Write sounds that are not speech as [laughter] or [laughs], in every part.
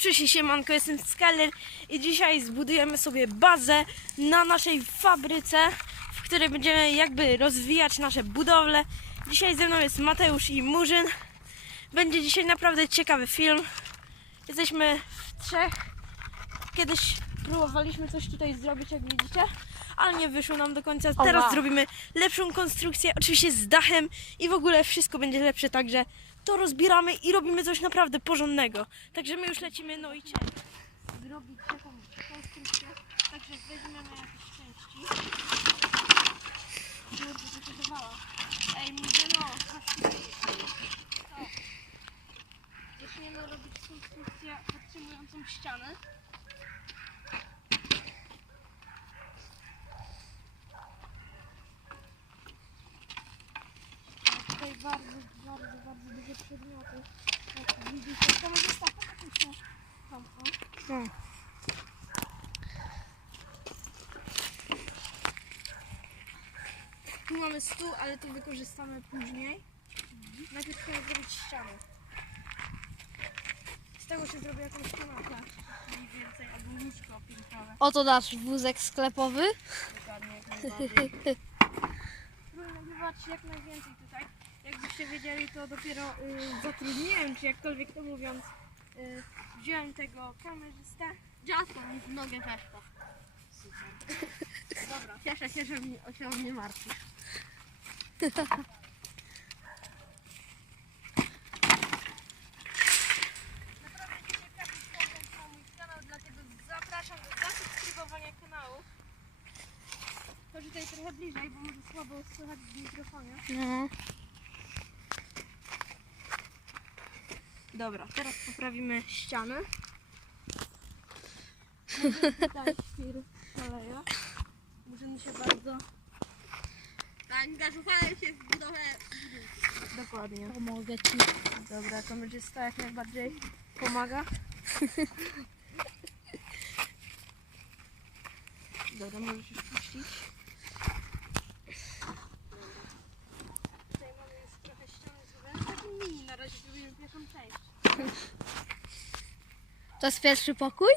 Oczywiście siemanko, jestem Skyler i dzisiaj zbudujemy sobie bazę na naszej fabryce, w której będziemy jakby rozwijać nasze budowle. Dzisiaj ze mną jest Mateusz i Murzyn. Będzie dzisiaj naprawdę ciekawy film. Jesteśmy w trzech. Kiedyś próbowaliśmy coś tutaj zrobić, jak widzicie, ale nie wyszło nam do końca. Teraz wow. zrobimy lepszą konstrukcję, oczywiście z dachem i w ogóle wszystko będzie lepsze, także to rozbieramy i robimy coś naprawdę porządnego. Także my już lecimy, no i cię. Zrobić taką konstrukcję, także weźmiemy jakieś części. Kurde, to się dawała. Ej, mówię no. Zaczniemy robić konstrukcję podtrzymującą ścianę. Tutaj bardzo, bardzo, dużo przedmiotów. Jak widzicie, to może się tam, o. Tu mamy stół, ale to wykorzystamy później. Najpierw chcemy zrobić ścianę. Z tego się zrobi jakąś kanapę. Mniej więcej, albo łóżko piętrowe. Oto nasz wózek sklepowy. Dokładnie, jak najbardziej. [laughs] Spróbuję nagrywać jak najwięcej tutaj. Jakbyście wiedzieli, to dopiero y, zatrudniłem, czy jakkolwiek to mówiąc, y, wziąłem tego kamerzystę. Dziadko mi w nogę weszło. Dobra. Cieszę się, że mi, się o mnie martwi. Naprawdę ciekawy content na mój kanał, dlatego zapraszam do zasubskrybowania kanału. Chodź tutaj trochę bliżej, bo może słabo słychać w mikrofonie. No. Dobra, teraz poprawimy ścianę. Tutaj świr koleja. Możemy się bardzo Zaangażowałem się w budowę. dokładnie. Pomogę ci. Dobra, kamerzysta jak najbardziej pomaga. Dobra, możesz już puścić. Tutaj mamy już trochę ściany zrobione. Taki mini na razie zrobimy pierwszą część. To jest pierwszy pokój?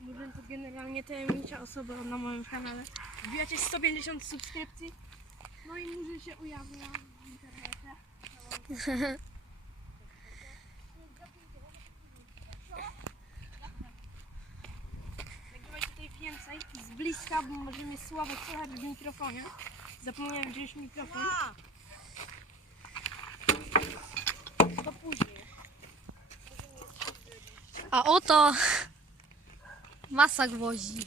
Murzyn to generalnie tajemnicza osoba na moim kanale. Wbijacie 150 subskrypcji. No i Murzyn się ujawnia w internecie. [laughs] Nagrywaj tutaj więcej z bliska, bo możemy słabo słychać w mikrofonie. Zapomniałem wziąć mikrofon. To później. A oto masa gwoździ.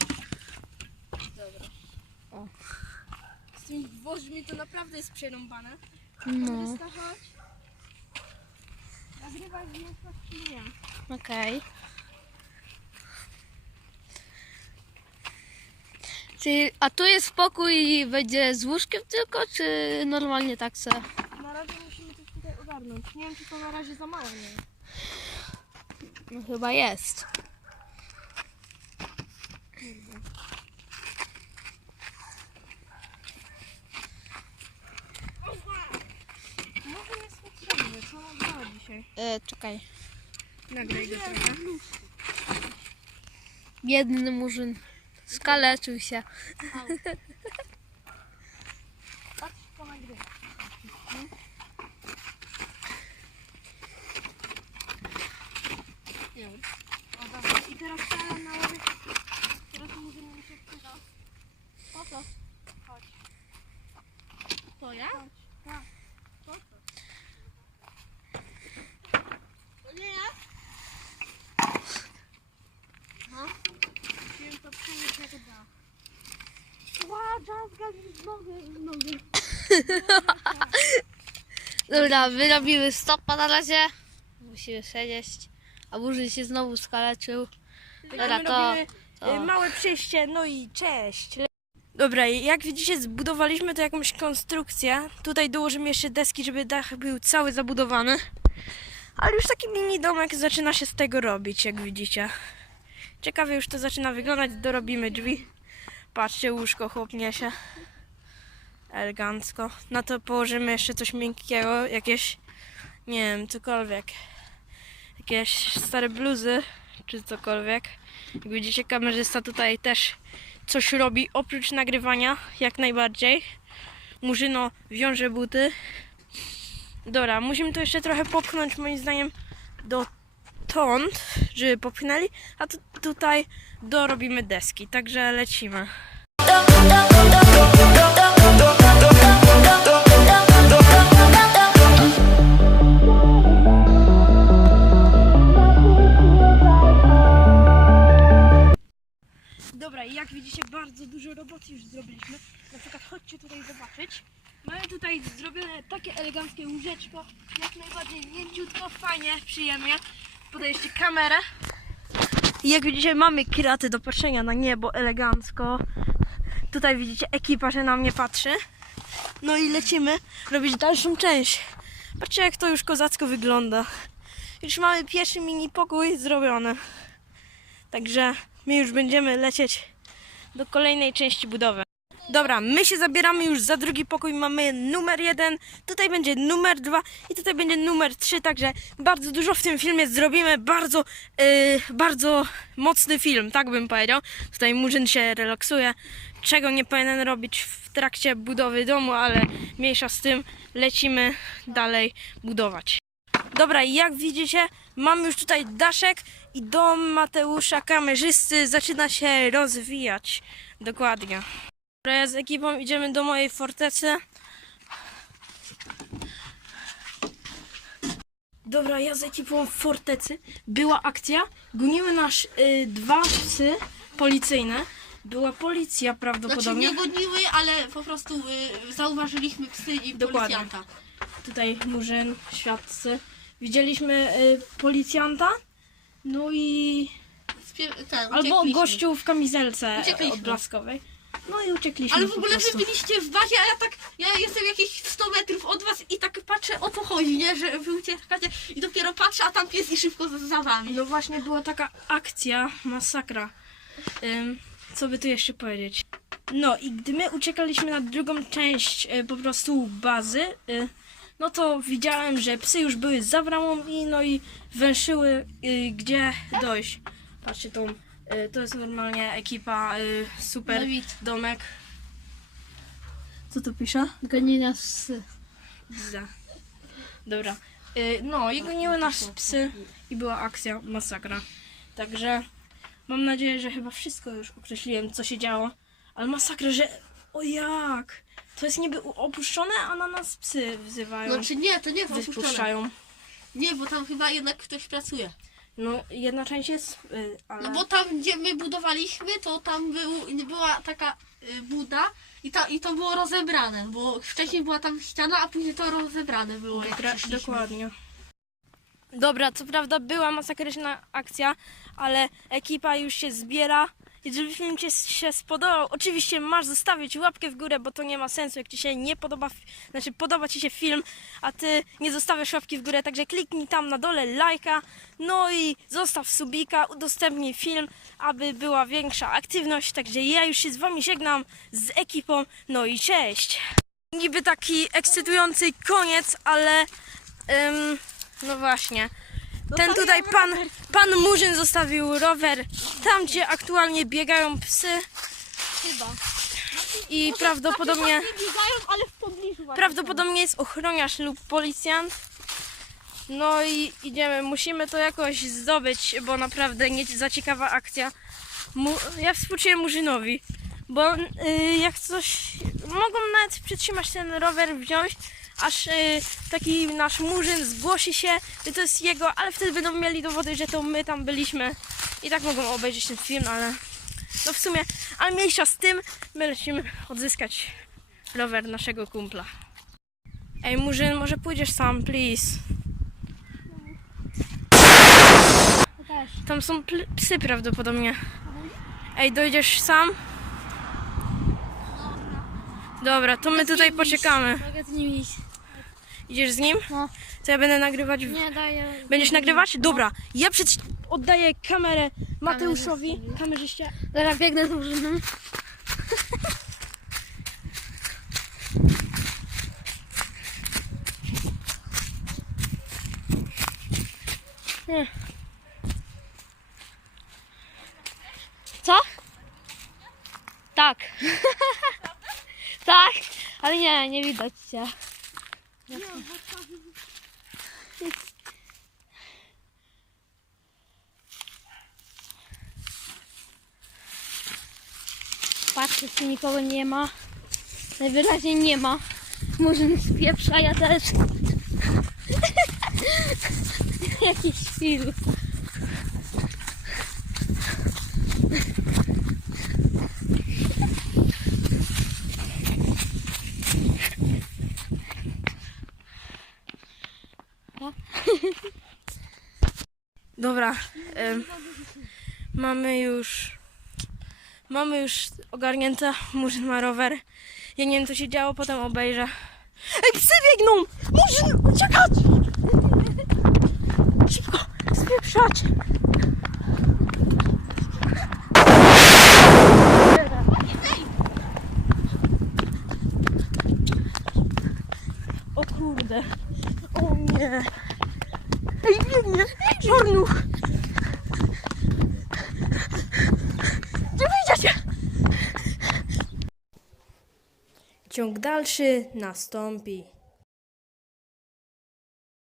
Z tymi gwoźdźmi to naprawdę jest przerąbane. No, chodź. Nagrywaj w wiem. okej. Czy, a tu jest pokój i będzie z łóżkiem tylko, czy normalnie tak se? Na razie musimy coś tutaj ogarnąć. Nie wiem, czy to na razie za mało nie. No chyba jest. Może jest co dzisiaj? E, czekaj. Nagraj go trochę. Biedny murzyn. Skaleczył się. Patrz, to nagrywa. O, dobra. I teraz trzeba nałożyć... Teraz możemy mi się przyda. Po co? Chodź. To ja? Chodź. Tak. Po co? To nie ja? No. Musimy to przenieść jak da. Ła, Jazga z nogi, z nogi. [laughs] Dobra, wyrobimy stopa na razie. Musimy siedzieć. A murzyn się znowu skaleczył. Dobra, to... robimy to. y, małe przejście, no i cześć. Dobra, jak widzicie, zbudowaliśmy to jakąś konstrukcję. Tutaj dołożymy jeszcze deski, żeby dach był cały zabudowany. Ale już taki mini domek zaczyna się z tego robić, jak widzicie. Ciekawie już to zaczyna wyglądać. Dorobimy drzwi. Patrzcie, łóżko chłopnie się. Elegancko. Na to położymy jeszcze coś miękkiego, jakieś, nie wiem, cokolwiek. Jakieś stare bluzy, czy cokolwiek. Jak widzicie, kamerzysta tutaj też coś robi oprócz nagrywania, jak najbardziej. Murzyno wiąże buty. Dobra, musimy to jeszcze trochę popchnąć, moim zdaniem, dotąd, żeby popchnęli, a tu, tutaj dorobimy deski, także lecimy. Dobra, i jak widzicie, bardzo dużo roboty już zrobiliśmy. Na przykład chodźcie tutaj zobaczyć. Mamy tutaj zrobione takie eleganckie łóżeczko, jak najbardziej mięciutko, fajnie, przyjemnie. Podajecie kamerę. I jak widzicie, mamy kraty do patrzenia na niebo, elegancko. Tutaj widzicie ekipa, że na mnie patrzy. No i lecimy robić dalszą część. Patrzcie, jak to już kozacko wygląda. Już mamy pierwszy mini pokój zrobiony. Także my już będziemy lecieć do kolejnej części budowy. Dobra, my się zabieramy już za drugi pokój. Mamy numer jeden, tutaj będzie numer dwa i tutaj będzie numer trzy. Także bardzo dużo w tym filmie zrobimy. Bardzo, yy, bardzo mocny film, tak bym powiedział. Tutaj Murzyn się relaksuje, czego nie powinien robić w trakcie budowy domu, ale mniejsza z tym, lecimy dalej budować. Dobra, i jak widzicie, mamy już tutaj daszek i dom Mateusza kamerzysty zaczyna się rozwijać. Dokładnie. Dobra, ja z ekipą idziemy do mojej fortecy. Dobra, ja z ekipą w fortecy. Była akcja, goniły nas y, dwa psy policyjne. Była policja Znaczy prawdopodobnie. nie goniły, ale po prostu y, zauważyliśmy psy i Dokładnie. policjanta. Tutaj murzyn, świadcy. Widzieliśmy y, policjanta, no i ten, Albo uciekliśmy. gościu w kamizelce Uciekliśmy. odblaskowej. No i uciekliśmy Ale w po ogóle wy prostu. byliście w bazie, a ja tak, ja jestem jakieś 100 metrów od was i tak patrzę o co chodzi, nie, że wy uciekacie i dopiero patrzę, a tam pies i szybko za, za wami. No właśnie była taka akcja, masakra. Ym, co by tu jeszcze powiedzieć? No i gdy my uciekaliśmy na drugą część y, po prostu bazy, y, no to widziałem, że psy już były za bramą i no i węszyły y, gdzie dojść. Patrzcie tą, y, to jest normalnie ekipa y, super Dawid. domek. Co tu pisze? Goni nas psy. Za. Dobra. Y, no i goniły nas psy i była akcja masakra. Także mam nadzieję, że chyba wszystko już określiłem, co się działo. Ale masakra, że... O jak? To jest niby opuszczone, a na nas psy wzywają. Znaczy nie, to nie jest opuszczone. Wypuszczają. Nie, bo tam chyba jednak ktoś pracuje. No jedna część jest, y, ale... No bo tam gdzie my budowaliśmy, to tam był, była taka y, buda i, ta, i to było rozebrane, bo wcześniej była tam ściana, a później to rozebrane było. Jak przyszliśmy. dokładnie. Dobra, co prawda była masakryczna akcja, ale ekipa już się zbiera. Jeżeli film Ci się spodobał, oczywiście masz zostawić łapkę w górę, bo to nie ma sensu, jak Ci się nie podoba, znaczy podoba Ci się film, a Ty nie zostawiasz łapki w górę, także kliknij tam na dole lajka, no i zostaw subika, udostępnij film, aby była większa aktywność, także ja już się z Wami żegnam z ekipą, no i cześć! Niby taki ekscytujący koniec, ale ym, no właśnie. Ten tutaj pan, pan Murzyn zostawił rower tam, gdzie aktualnie biegają psy Chyba. i prawdopodobnie, Nie biegają, ale w pobliżu właśnie. prawdopodobnie jest ochroniarz lub policjant. No i idziemy, musimy to jakoś zdobyć, bo naprawdę nie za ciekawa akcja. Mu, ja współczuję Murzynowi, bo y, jak coś, mogą nawet przytrzymać ten rower, wziąć, aż y, taki nasz Murzyn zgłosi się, że to jest jego, ale wtedy będą mieli dowody, że to my tam byliśmy. I tak mogą obejrzeć ten film, ale no w sumie, ale mniejsza z tym, my lecimy odzyskać rower naszego kumpla. Ej Murzyn, może pójdziesz sam, please. Tam są psy prawdopodobnie. Ej, dojdziesz sam? Dobra, to my tutaj poczekamy. Mogę z nimi iść. Idziesz z nim? No. To ja będę nagrywać. W... Nie daję. Będziesz nagrywać? Dobra. Ja przed... oddaję kamerę Mateuszowi, kamerzyście. Zaraz biegnę z. Nie. Co? Tak. [laughs] tak, ale nie, nie widać cię. Patrzę, czy nikogo nie ma. Najwyraźniej nie ma. Murzyn spieprza, ja też. [laughs] Jakiś film. Dobra. mamy już. Mamy już ogarnięte. Murzyn ma rower. Ja nie wiem co się działo, potem obejrzę. Ej, psy biegną! Murzyn, uciekać! Szybko, spieprzać! O kurde. O nie. Ej, biegnie! Żarnuch! Gdzie wyjdziecie? Ciąg dalszy nastąpi.